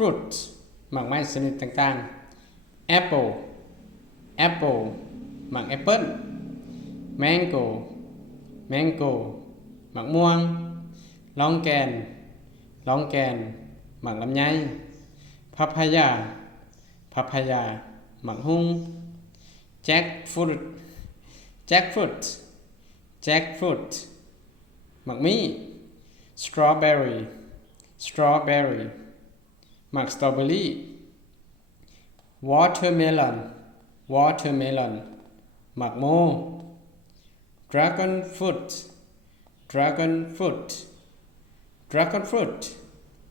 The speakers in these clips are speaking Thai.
fruit หมากไม้ชนิดต่างๆ apple หมากแอปเปิ้ล mango หมากม่วงลองแกนหมากลำไย papaya หมากฮุ้ง jackfruit หมากมี่ strawberry หมากสตรอเบอรี่ watermelon หมากโม dragon fruit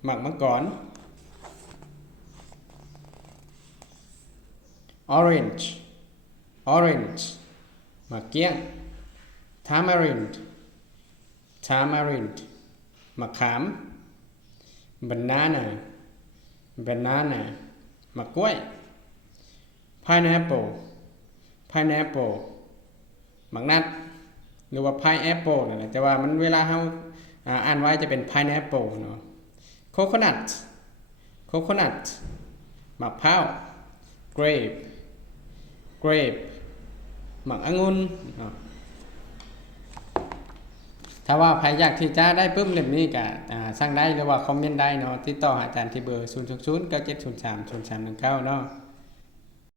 หมากมังกร orange หมากเกี้ยง tamarind หมากขาม banana หมากกล้วย pineapple หมากนัดหรือว่า pineapple นั่นแหละแต่ว่ามันเวลาเฮาอ่านไว้จะเป็น pineapple เนาะ coconut หมากพร้าว grape หมากองุ่นเนาะถ้าว่าใครอยากที่จะได้ปึ๊บเล่มนี้ก็สั่งได้หรือว่าคอมเมนต์ได้เนาะติดต่อหาอาจารย์ที่เบอร์ 000 9703 0319 เนาะ